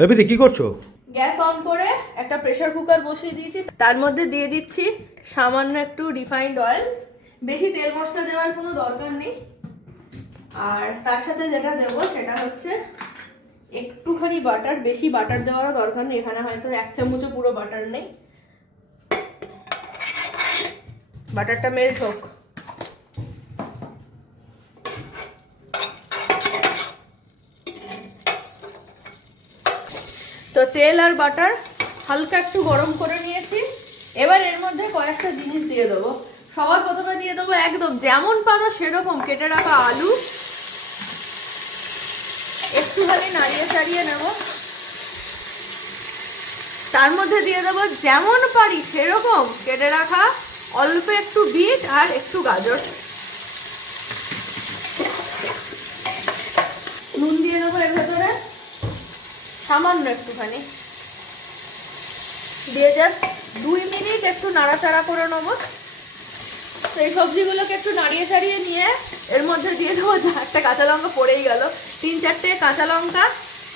রবিদি কি করছো? Gas on করে একটা প্রেসার কুকার বসিয়ে দিয়েছি, তার মধ্যে দিয়ে দিচ্ছি সামান্য একটু রিফাইন্ড অয়েল। বেশি তেল মশলা দেওয়ার কোনো দরকার নেই। আর তার সাথে যেটা দেব সেটা হচ্ছে একটুখানি বাটার। বেশি বাটার দেওয়ারও দরকার নেই, এখানে হয়তো 1 চামচও পুরো বাটার নেই। বাটারটা মেল্ট হোক। তো তেল আর বাটার হালকা একটু গরম করে নিয়েছি। এবার এর মধ্যে কয়েকটা জিনিস দিয়ে দেবো। সবার প্রথমে দিয়ে দেবো একদম যেমন পারো সেরকম কেটে রাখা আলু। একটুখানি নাড়িয়ে চাড়িয়ে নেব। তার মধ্যে দিয়ে দেবো যেমন পারি সেরকম কেটে রাখা অল্প একটু বিট আর একটু গাজর। নুন দিয়ে দেবো এর ভেতরে সামান্য একটুখানি দিয়ে জাস্ট 2 মিনিট একটু নাড়াচাড়া করে নেবো। তো এই সবজিগুলোকে একটু নাড়িয়ে চাড়িয়ে নিয়ে এর মধ্যে দিয়ে দেবো, একটা কাঁচা লঙ্কা পড়েই গেল, 3-4টে কাঁচা লঙ্কা,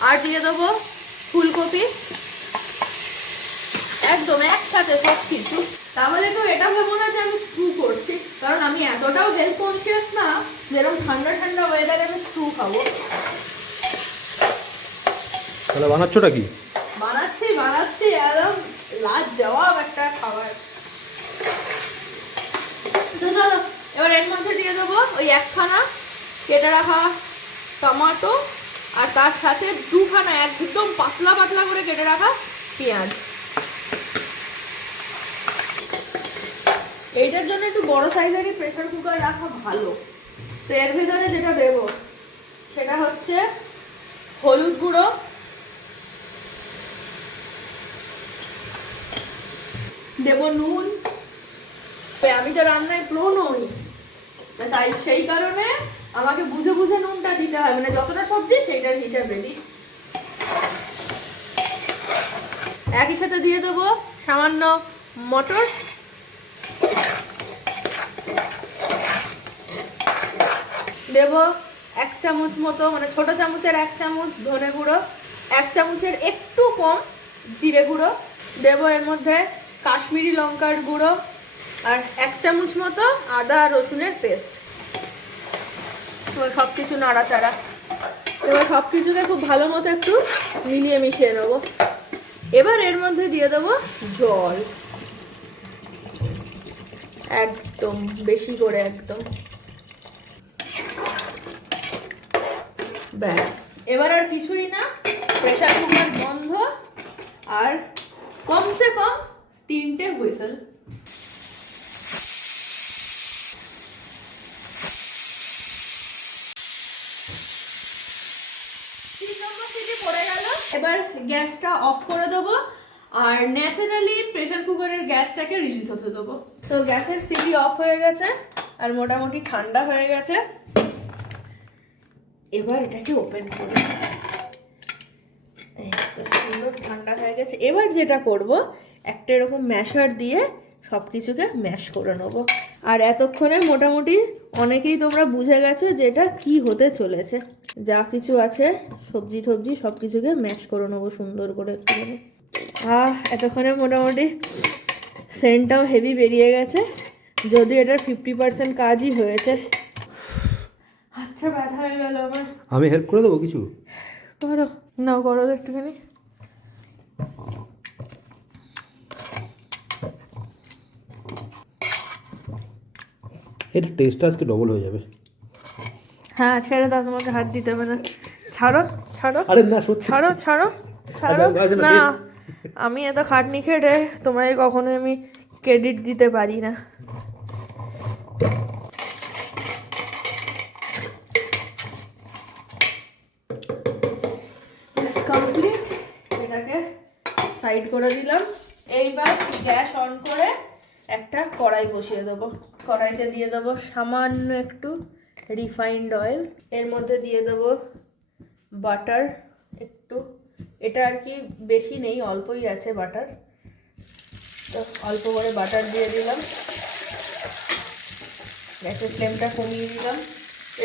আর দিয়ে দেবো ফুলকপি। একদম একসাথে সব কিছু। তাহলে তো এটা ভেবো না যে আমি স্ট্রু করছি, কারণ আমি এতটাও হেলথ কনসিয়াস না যেরকম ঠান্ডা ঠান্ডা ওয়েদারে আমি স্ট্রু খাবো। তাহলে বানাচ্ছোটা কি? বানাচ্ছি একদম লাজবাব একটা খাবার। তো চলো এবার এর মধ্যে দিয়ে দেবো ওই একখানা কেটে রাখা টমেটো, আর তার সাথে 2খানা একদম পাতলা পাতলা করে কেটে রাখা পেঁয়াজ। এইটার জন্য একটু বড় সাইজেরই প্রেসার কুকার রাখা ভালো। তো এর ভেতরে যেটা দেবো সেটা হচ্ছে হলুদ গুঁড়ো, দেব নুন। আমি তো রান্নায় প্রো নই, তাই সেই কারণে আমাকে বুঝে বুঝে নুনটা দিতে হয়, মানে যতটা সবজি সেইটার হিসাবে দিই। একই সাথে দিয়ে দেবো সামান্য মটর, দেব 1 চামচ মতো, মানে ছোট চামচের 1 চামচ ধনে গুঁড়ো, 1 চামচের একটু কম জিরে গুঁড়ো, দেব এর মধ্যে কাশ্মীরি লঙ্কার গুঁড়ো, আর 1 চামচ মতো আদা রসুনের পেস্ট। এবার সব কিছু নাড়াচাড়া। এবার সব কিছুকে খুব ভালো মতো একটু মিলিয়ে মিশিয়ে নেবো। এবার এর মধ্যে দিয়ে দেবো জল, একদম বেশি করে, একদম ব্যাস। এবার আর কিছুই না, প্রেসার কুকার বন্ধ, আর কমসে কম 3টে হুইসেল। এবার গ্যাসটা অফ করে দেবো, আর ন্যাচারালি প্রেসার কুকারের গ্যাসটাকে রিলিজ হতে দেবো। তো গ্যাসের সিটি অফ হয়ে গেছে আর মোটামুটি ঠান্ডা হয়ে গেছে। এবার এটাকে ওপেন করি। সুন্দর ঠান্ডা হয়ে গেছে। এবার যেটা করব, একটা এরকম ম্যাশার দিয়ে সব কিছুকে ম্যাশ করে নেবো। আর এতক্ষণে মোটামুটি অনেকেই তোমরা বুঝে গেছো যে এটা কী হতে চলেছে। যা কিছু আছে সবজি টবজি সব কিছুকে ম্যাশ করে নেবো সুন্দর করে একটুখানি। এতক্ষণে মোটামুটি সেন্টটাও হেভি বেরিয়ে গেছে, যদিও এটার 50% কাজই হয়েছে। হাতটা ব্যথা হয়ে গেল আমার। আমি হেল্প করে দেবো কিছু? করো নাও, করো তো একটুখানি। এর টেস্টটা আজকে ডবল হয়ে যাবে। হ্যাঁ ছেড়ে দাও, তোমাকে হাত দিতে হবে না। ছাড়ো ছাড়ো, আরে না সত্যি, ছাড়ো ছাড়ো ছাড়ো। না আমি এত খাটনি খেটে তোমায় কখনো আমি ক্রেডিট দিতে পারি না। কমপ্লিট, এটাকে সাইড করে দিলাম। এইবার গ্যাস অন করে একটা কড়াই বসিয়ে দেবো। কড়াইতে দিয়ে দেবো সামান্য একটু রিফাইন্ড অয়েল, এর মধ্যে দিয়ে দেবো বাটার একটু। এটা আর কি বেশি নেই, অল্পই আছে বাটার, তো অল্প করে বাটার দিয়ে দিলাম। গ্যাসের ফ্লেমটা কমিয়ে দিলাম।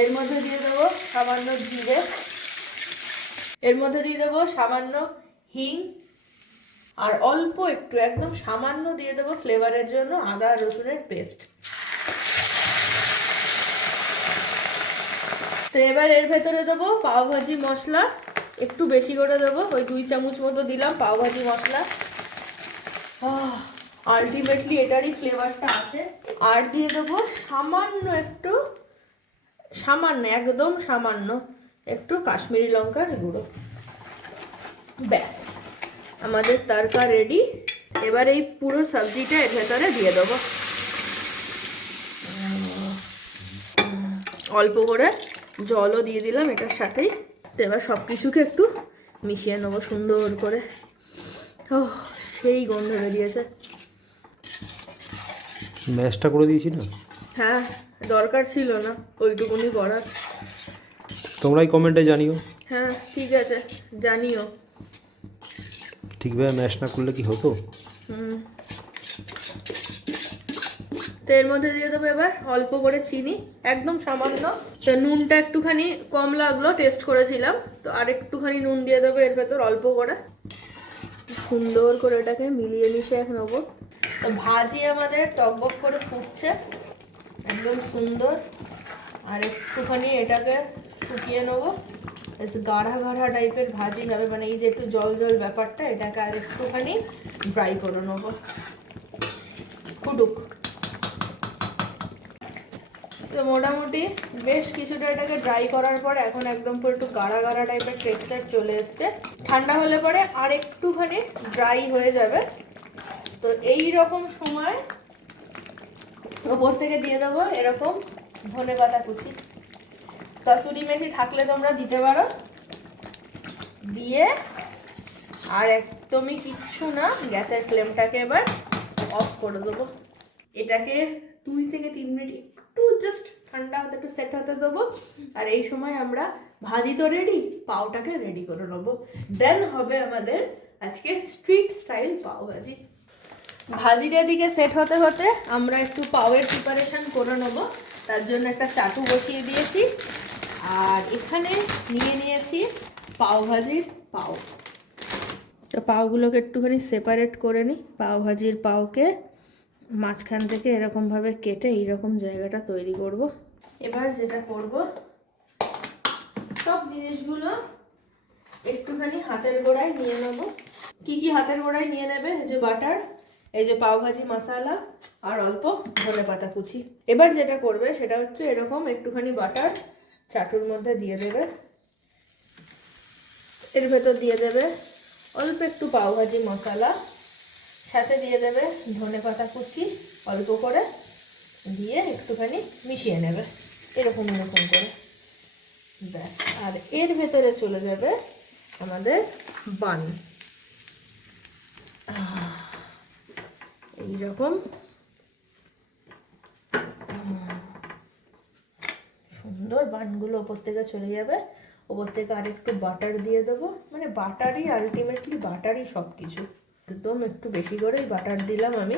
এর মধ্যে দিয়ে দেবো সামান্য জিরে, এর মধ্যে দিয়ে দেবো সামান্য হিং, আর অল্প একটু একদম সামান্য দিয়ে দেবো ফ্লেভারের জন্য আদা রসুনের পেস্ট। তো এবার এর ভেতরে দেবো পাওভাজি মশলা, একটু বেশি করে দেবো, ওই 2 চামচ মতো দিলাম পাওভাজি মশলা। আলটিমেটলি এটারই ফ্লেভারটা আসে। আর দিয়ে দেবো সামান্য একটু, সামান্য একদম সামান্য একটু কাশ্মীরি লঙ্কার গুঁড়ো। ব্যাস আমাদের তড়কা রেডি। এবার এই পুরো সবজিটা এর ভেতরে দিয়ে দেবো, অল্প করে জলও দিয়ে দিলাম এটার সাথেই। তো এবার সব কিছুকে একটু মিশিয়ে নেবো সুন্দর করে। সেই গন্ধ বেরিয়েছে। ম্যাশটা করে দিয়েছি না? হ্যাঁ, দরকার ছিল না ওইটুকুনি করার। তোমরাই কমেন্টে জানিও। হ্যাঁ ঠিক আছে, জানিও। ঠিকভাবে ম্যাশ না করলে কি হতো। তো এর মধ্যে দিয়ে দেবো এবার অল্প করে চিনি, একদম সামান্য। তো নুনটা একটুখানি কম লাগলো, টেস্ট করেছিলাম, তো আর একটুখানি নুন দিয়ে দেবো এর ভেতর অল্প করে। সুন্দর করে এটাকে মিলিয়ে মিশিয়ে নেবো। তো ভাজি আমাদের টকবক করে ফুটছে, একদম সুন্দর। আর একটুখানি এটাকে শুকিয়ে নেবো, বেশ গাঢ়া গাঢ়া টাইপের ভাজি হবে, মানে এই যে একটু জল জল ব্যাপারটা, এটাকে আর একটুখানি ড্রাই করে নেবো, ফুটুক। তো মোটামুটি বেশ কিছুটা এটাকে ড্রাই করার পর এখন একদম পুরো একটু গাঢ়া গাঢ়া টাইপের টেক্সচার চলে এসছে। ঠান্ডা হলে পরে আর একটুখানি ড্রাই হয়ে যাবে। তো এই রকম সময় ওপর থেকে দিয়ে দেবো এরকম ধনেপাতা কুচি। কসুরি মেথি থাকলে তোমরা দিতে পারো, দিয়ে আর একদমই কিচ্ছু না, গ্যাসের ফ্লেমটাকে এবার অফ করে দেবো। এটাকে 2 থেকে 3 মিনিট একটু জাস্ট ঠান্ডা হতে, একটু সেট হতে দেবো। আর এই সময় আমরা ভাজি তো রেডি, পাওটাকে রেডি করে নেবো। দেন হবে আমাদের আজকে স্ট্রিট স্টাইল পাও ভাজি। ভাজির এদিকে সেট হতে হতে আমরা একটু পাওয়ের প্রিপারেশন করে নেবো। তার জন্য একটা চাটু বসিয়ে দিয়েছি, আর এখানে নিয়ে নিয়েছি পাও ভাজির পাও। তো পাওগুলোকে একটুখানি সেপারেট করে নিই। পাও ভাজির পাওকে মাঝখান থেকে এরকমভাবে কেটে এইরকম জায়গাটা তৈরি করব। এবার যেটা করব, সব জিনিসগুলো একটুখানি হাতের গোড়ায় নিয়ে নেব। কি কি হাতের গোড়ায় নিয়ে নেবে? এই যে বাটার, এই যে পাও ভাজি মশলা, আর অল্প ধনেপাতা কুচি। এবার যেটা করবে সেটা হচ্ছে এরকম একটুখানি বাটার চাটুর মধ্যে দিয়ে দেবে, এর ভেতর দিয়ে দেবে অল্প একটু পাও ভাজি মশলা, সাথে দিয়ে দেবে ধনেপাতা কুচি অল্প করে, দিয়ে একটুখানি মিশিয়ে নেবে এরকম এরকম করে। ব্যাস, আর এর ভেতরে চলে যাবে আমাদের বান। এইরকম সুন্দর বানগুলো ওপর থেকে চলে যাবে। ওপর থেকে আর একটু বাটার দিয়ে দেবো, মানে বাটারই আলটিমেটলি, বাটারই সব কিছু। একদম একটু বেশি করেই বাটার দিলাম আমি।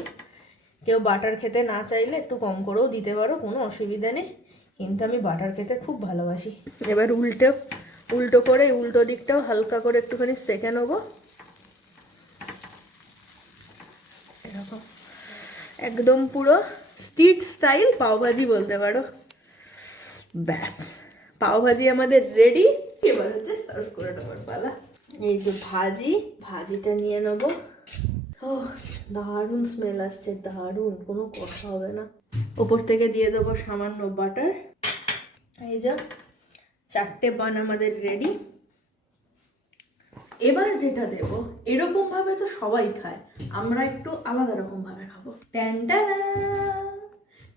কেউ বাটার খেতে না চাইলে একটু কম করেও দিতে পারো, কোনো অসুবিধা নেই, কিন্তু আমি বাটার খেতে খুব ভালোবাসি। এবার উল্টো করে উল্টো দিকটাও হালকা করে একটুখানি সেঁকে নেবো, এরকম একদম পুরো স্ট্রিট স্টাইল পাওভাজি বলতে পারো। ব্যাস, পাওভাজি আমাদের রেডি। এবার হচ্ছে সার্ভ করে নেবার পালা। এই যে ভাজিটা নিয়ে নেবো। ও দারুণ স্মেল আসছে, দারুণ, কোনো কথা হবে না। ওপর থেকে দিয়ে দেবো সামান্য বাটার। এই যে 4টে বান আমাদের রেডি। এবার যেটা দেবো, এরকম ভাবে তো সবাই খায়, আমরা একটু আলাদা রকম ভাবে খাবো। ট্যান্টানা,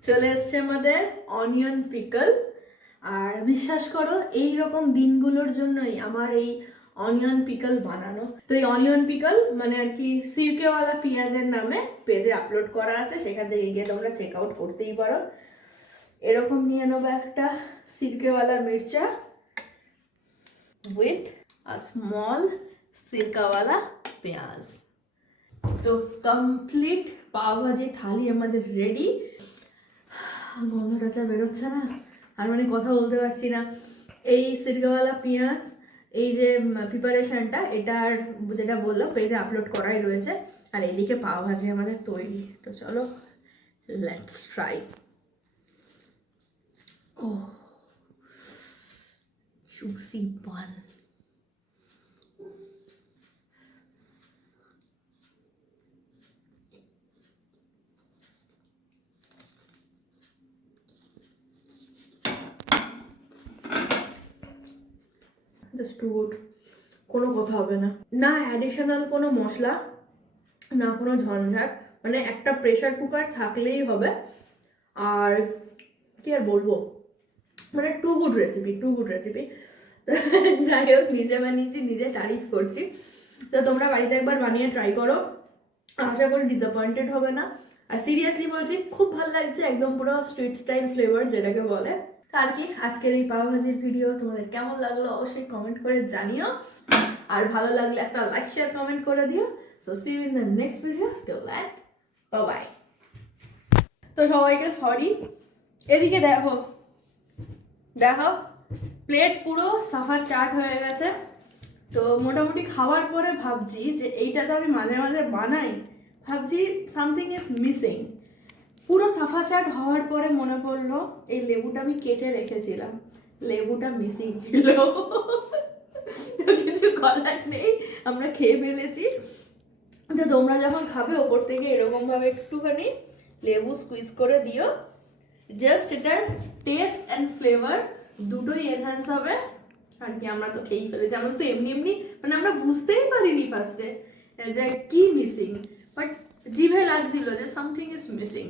চলে এসছে আমাদের অনিয়ন পিকল। আর বিশ্বাস করো এই রকম দিনগুলোর জন্যই আমার এই অনিয়ন পিকল বানানো। তো এই অনিয়ন পিকল মানে আর কি সিরকেওয়ালা পেঁয়াজের নামে পেজে আপলোড করা আছে, সেখান থেকে গিয়ে তোমরা চেক আউট করতেই পারো। এরকম নিয়ে নেবো একটা সিরকেওয়ালা মির্চা উইথ আ স্মল সিরকাওয়ালা পেঁয়াজ। তো কমপ্লিট পাওভাজি থালি আমাদের রেডি। গন্ধটা যা বেরোচ্ছে না, আর মানে কথা বলতে পারছি না। এই সিরকাওয়ালা পেঁয়াজ, এই যে প্রিপারেশনটা, এটার যেটা বললাম পেজে আপলোড করাই রয়েছে। আর এদিকে পাও ভাজি আমাদের তৈরি। তো চলো লেটস ট্রাই। ও juicy bun. জাস্ট গুড, কোনো কথা হবে না, না অ্যাডিশনাল কোনো মশলা, না কোনো ঝঞ্ঝাট, মানে একটা প্রেশার কুকার থাকলেই হবে। আর কি আর বলবো, মানে too good recipe, too good recipe. যাই হোক, নিজে বানিয়েছি, নিজে তারিফ করছি। তো তোমরা বাড়িতে একবার বানিয়ে ট্রাই করো, আশা করি ডিসঅ্যাপয়েন্টেড হবে না। আর সিরিয়াসলি বলছি, খুব ভালো লাগছে, একদম পুরো স্ট্রিট স্টাইল ফ্লেভার যেটাকে বলে। আর কি, আজকের এই পাও ভাজির ভিডিও তোমাদের কেমন লাগলো অবশ্যই কমেন্ট করে জানিও। আর ভালো লাগলে একটা লাইক শেয়ার কমেন্ট করে দিও। So see you in the next video, till then bye bye. তো সবাইকে সরি, এদিকে দেখো দেখো, প্লেট পুরো সাফা চাট হয়ে গেছে। তো মোটামুটি খাওয়ার পরে ভাবছি যে এইটা তো আমি মাঝে মাঝে বানাই, ভাবছি সামথিং ইজ মিসিং। পুরো সাফা চাট হওয়ার পরে মনে পড়লো এই লেবুটা আমি কেটে রেখেছিলাম, লেবুটা মিসিং ছিল। তো কিছু করার নেই, আমরা খেয়ে ফেলেছি। তো তোমরা যখন খাবে ওপর থেকে এরকমভাবে একটুখানি লেবু স্কুইজ করে দিও, জাস্ট এটার টেস্ট অ্যান্ড ফ্লেভার দুটোই এনহ্যান্স হবে। আর কি, আমরা তো খেয়েই ফেলেছি, আমরা তো এমনি এমনি মানে আমরা বুঝতেই পারিনি ফার্স্টে যে কি মিসিং, বাট জিভে লাগছিল যে সামথিং ইজ মিসিং।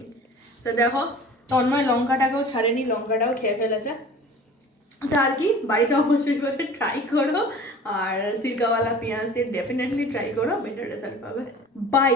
তো দেখো, তন্ময় লঙ্কাটাকেও ছাড়েনি, লঙ্কাটাও খেয়ে ফেলেছে। তো আর কি, বাড়িতে অবশ্যই করে ট্রাই করো, আর সিরকাওয়ালা পেঁয়াজ দিয়ে ডেফিনেটলি ট্রাই করো, বেটার রেজাল্ট পাবে। বাই।